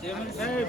Chairman সাহেব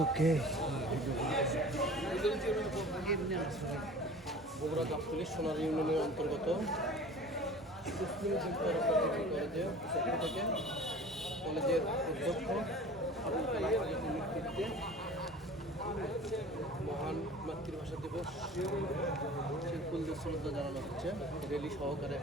ওকে বগুড়া গাবতলী সোনার ইউনিয়নের অন্তর্গত কলেজে থেকে কলেজের অধ্যক্ষ আবুল নেতৃত্বে মহান মাতৃভাষা দিবস শিল্পীদের শ্রদ্ধা জানানো হচ্ছে। রেলি সহকারে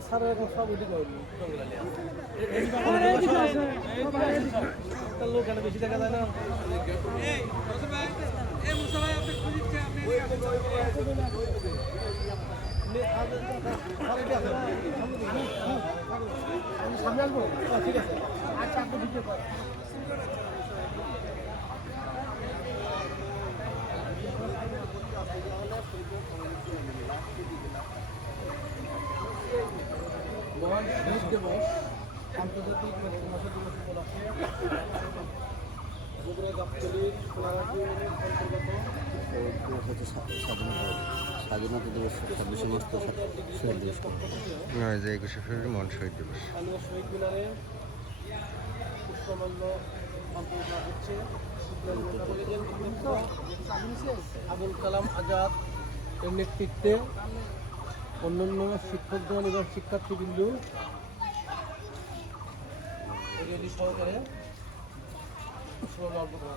স্যার এখন সব ওইদিকে লোক এখানে বেশি দেখা যায় না আছে আচ্ছা আপনি ভিডিও করেন মহান শহীদ দিবস আন্তর্জাতিক মাতৃভাষা দিবস উপলক্ষে বগুড়া ইউনিয়নের অন্তর্গত স্বাধীনতা দিবস ছাব্বিশে মার্চ তো শহীদ দিবস নয় যে একুশে ফেব্রুয়ারি মহান শহীদ দিবস। শহীদ মিনারে পুষ্পমাল্য হচ্ছে আবুল কালাম আজাদ এর নেতৃত্বে অন্যান্য শিক্ষকগণ এবং শিক্ষার্থীবৃন্দ রেলি সহকারে অর্পণ করা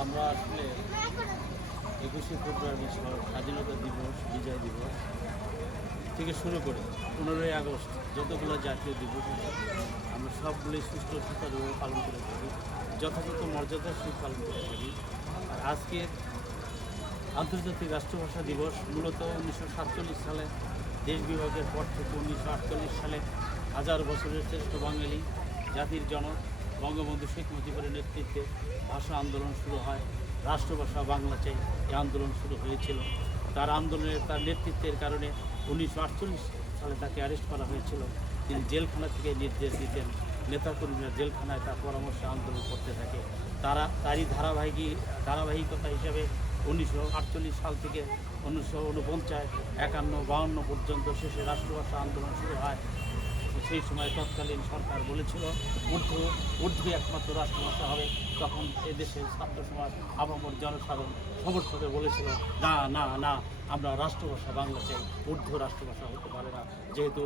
আমরা আসলে একুশে ফেব্রুয়ারি স্বাধীনতা দিবস, বিজয় দিবস থেকে শুরু করে পনেরোই আগস্ট যতগুলো জাতীয় দিবস আমরা সবগুলোই সুস্থ সুচারুভাবে পালন করে থাকি, যথাযথ মর্যাদার সহিত পালন করে থাকি। আর আজকের আন্তর্জাতিক রাষ্ট্রভাষা দিবস মূলত উনিশশো সাতচল্লিশ সালে, দেশ বিভাগের পর থেকে উনিশশো আটচল্লিশ সালে হাজার বছরের শ্রেষ্ঠ বাঙালি জাতির জনক বঙ্গবন্ধু শেখ মুজিবের নেতৃত্বে ভাষা আন্দোলন শুরু হয়, রাষ্ট্রভাষা বাংলা চাই, এই আন্দোলন শুরু হয়েছিল। তার আন্দোলনের, তার নেতৃত্বের কারণে উনিশশো আটচল্লিশ সালে তাকে অ্যারেস্ট করা হয়েছিল। তিনি জেলখানা থেকে নির্দেশ দিতেন। নেতাকর্মীরা জেলখানায় তার পরামর্শে আন্দোলন করতে থাকে। তারা, তারই ধারাবাহিকী, ধারাবাহিকতা হিসেবে উনিশশো সাল থেকে উনিশশো উনপঞ্চাশ একান্ন, বাউন্ন পর্যন্ত শেষে রাষ্ট্রভাষা আন্দোলন শুরু হয়। সেই সময় তৎকালীন সরকার বলেছিল উর্দু উর্দু একমাত্র রাষ্ট্রভাষা হবে। তখন এদেশের ছাত্র সমাজ আপামর জনসাধারণ সমর্থকে বলেছিল, না না না, আমরা রাষ্ট্রভাষা বাংলা চাই। উর্দু রাষ্ট্রভাষা হতে পারে না। যেহেতু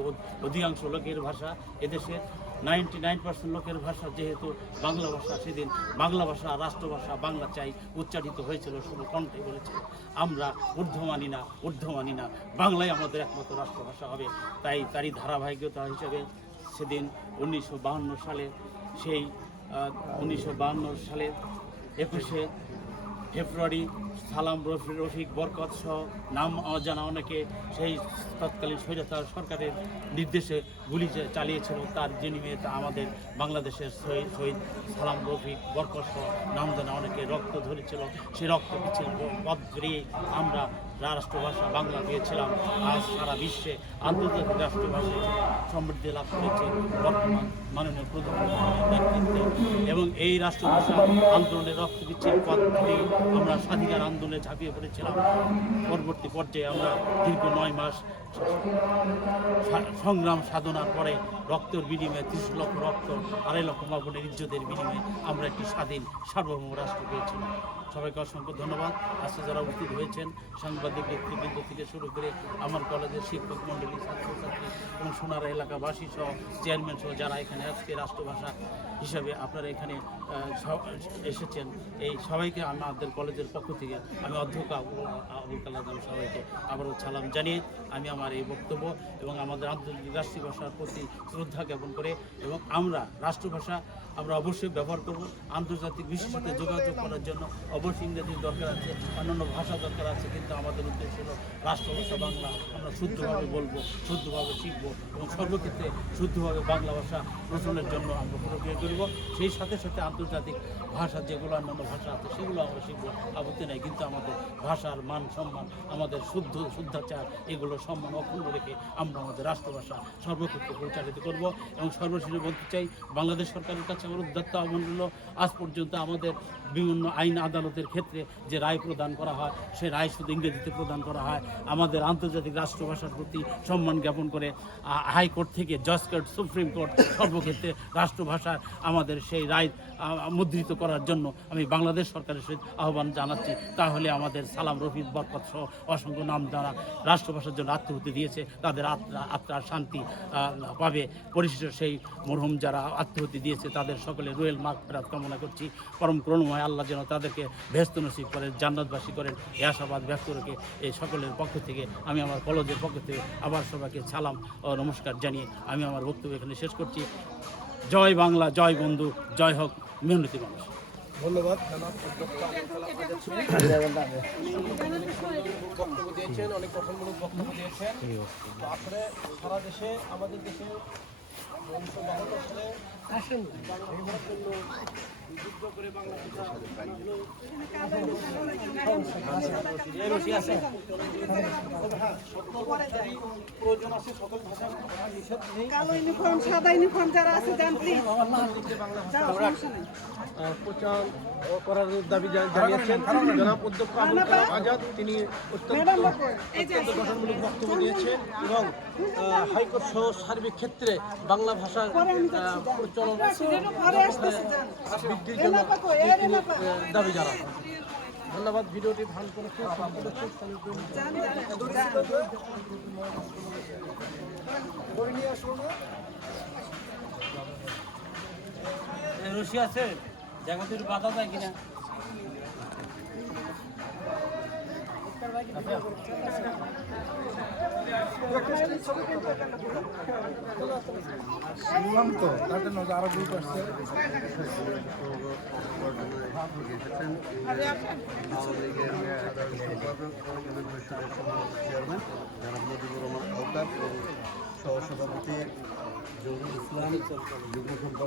অধিকাংশ লোকের ভাষা এদেশের নাইনটি নাইন পার্সেন্ট লোকের ভাষা যেহেতু বাংলা ভাষা, সেদিন বাংলা ভাষা, রাষ্ট্রভাষা বাংলা চাই উচ্চারিত হয়েছিল শুধু কণ্ঠে বলেছিল। আমরা ঊর্ধ্ব মানি না, ঊর্ধ্ব মানি না। বাংলাই আমাদের একমাত্র রাষ্ট্রভাষা হবে। তাই তারই ধারাবাহিকতা হিসেবে সেদিন উনিশশো সালে সেই উনিশশো সালে একুশে ফেব্রুয়ারি সালাম রফি রফিক বরকত সহ নাম অজানা অনেকে সেই তৎকালীন স্বৈরাচার সরকারের নির্দেশে গুলি চালিয়েছিল। তার বিনিময়ে আমাদের বাংলাদেশের শহীদ শহীদ সালাম রফিক বরকত সহ নাম জানা অনেকে রক্ত ধরেছিল। সেই রক্ত পিছিল। পথ ঘুরিয়ে আমরা রাষ্ট্রভাষা, বাংলা পেয়েছিলাম। আজ সারা বিশ্বে আন্তর্জাতিক রাষ্ট্রভাষা হিসেবে সমৃদ্ধি লাভ করেছে বর্তমান মাননীয় প্রধানমন্ত্রীর নেতৃত্বে। এবং এই রাষ্ট্রভাষা আন্দোলনের রক্ত পিছিয়ে পথ আমরা স্বাধিকার আন্দোলনে ঝাঁপিয়ে পড়েছিলাম। পরবর্তী পর্যায়ে আমরা দীর্ঘ নয় মাস সংগ্রাম সাধনার পরে রক্তের বিনিময়ে ত্রিশ লক্ষ রক্ত, আড়াই লক্ষ মাপনের ইজ্জতের বিনিময়ে আমরা একটি স্বাধীন সার্বভৌম রাষ্ট্র পেয়েছিলাম। সবাইকে অসংখ্য ধন্যবাদ। আজকে যারা উপস্থিত হয়েছেন সাংবাদিক ব্যক্তিবৃন্দ থেকে শুরু করে আমার কলেজের শিক্ষক মণ্ডলী ছাত্রছাত্রী এবং সোনারা এলাকাবাসী সহ চেয়ারম্যান সহ যারা এখানে আজকে রাষ্ট্রভাষা হিসাবে আপনারা এখানে এসেছেন, এই সবাইকে আমাদের কলেজের পক্ষ থেকে আমি অধ্যক্ষ আবু- আবুল কালাম সবাইকে আবারও সালাম জানিয়ে আমি আমার এই বক্তব্য এবং আমাদের আন্তর্জাতিক রাষ্ট্রভাষার প্রতি শ্রদ্ধা জ্ঞাপন করে এবং আমরা রাষ্ট্রভাষা আমরা অবশ্যই ব্যবহার করব। আন্তর্জাতিক বিশ্বের যোগাযোগ করার জন্য অবশ্যই ইংরেজির দরকার আছে, অন্যান্য ভাষা দরকার আছে, কিন্তু আমাদের উদ্দেশ্য হলো রাষ্ট্রভাষা বাংলা। আমরা শুদ্ধভাবে বলব, শুদ্ধভাবে শিখব এবং সর্বক্ষেত্রে শুদ্ধভাবে বাংলা ভাষা প্রচলনের জন্য আমরা প্রক্রিয়া করব। সেই সাথে সাথে আন্তর্জাতিক ভাষা যেগুলো, অন্যান্য ভাষা আছে, সেগুলো আমরা শিখব। আপত্তি নেই, কিন্তু আমাদের ভাষার মান সম্মান, আমাদের শুদ্ধ শুদ্ধাচার, এগুলো সম্মান অক্ষুণ্ণ রেখে আমরা আমাদের রাষ্ট্রভাষা সর্বক্ষেত্রে পরিচালিত করব। এবং সর্বশেষে বলতে চাই, বাংলাদেশ সরকারের কাছে উদ্যত্ত আহ্বান আজ পর্যন্ত আমাদের বিভিন্ন আইন আদালতের ক্ষেত্রে যে রায় প্রদান করা হয়, সেই রায় শুধু ইংরেজিতে প্রদান করা হয়। আমাদের আন্তর্জাতিক রাষ্ট্রভাষার প্রতি সম্মান জ্ঞাপন করে হাইকোর্ট থেকে জজ কোর্ট সুপ্রিম কোর্ট সর্বক্ষেত্রে রাষ্ট্রভাষায় আমাদের সেই রায় মুদ্রিত করার জন্য আমি বাংলাদেশ সরকারের সহিত আহ্বান জানাচ্ছি। তাহলে আমাদের সালাম, রফিক, বরকত সহ অসংখ্য নাম যারা রাষ্ট্রভাষার জন্য আত্মহতি দিয়েছে, তাদের আত্মা, আত্মার শান্তি পাবে। পরিশেষে সেই মরহুম যারা আত্মহতি দিয়েছে, তাদের সকলে রুয়েল মার্ক ফেরাত কামনা করছি। পরম করুণময় আল্লাহ যেন তাদেরকে ভেস্ত নসিব করেন জান্নাতবাসী করেন। এ আশাবাদ ব্যক্ত রেখে এই সকলের পক্ষ থেকে আমি আমার কলেজের পক্ষ থেকে আবার সবাইকে সালাম ও নমস্কার জানিয়ে আমি আমার বক্তব্য এখানে শেষ করছি। জয় বাংলা, জয় বন্ধু, জয় হোক মেহনতি মানুষ। ধন্যবাদ। বক্তব্য দিয়েছেন, অনেক গঠনমূলক বক্তব্য দিয়েছেন। আসলে সারা দেশে, আমাদের দেশে বাংলার করে বাংলা কালো ইউনিফর্ম সাদা ইউনিফর্ম যারা আছে যান প্লিজ যাও সমস্যা নেই। আহ, প্রচার করার দাবি জানিয়েছেন জনাব অধ্যক্ষ আজাদ। তিনি অত্যন্ত গঠনমূলক বক্তব্য দিয়েছেন এবং হাইকোর্ট সহ সার্বিক ক্ষেত্রে বাংলা ভাষার। প্রচলন বৃদ্ধির জন্য দাবি জানান। ধন্যবাদ ভিডিওটি ভালো যান রশি আছে? জাগতির বাধা যায় কিনা। চেয়ারম্যান জনাব মুজিবুর রহমান আওতাব এবং সহসভাপতি জহুরুল ইসলাম যুগ্ম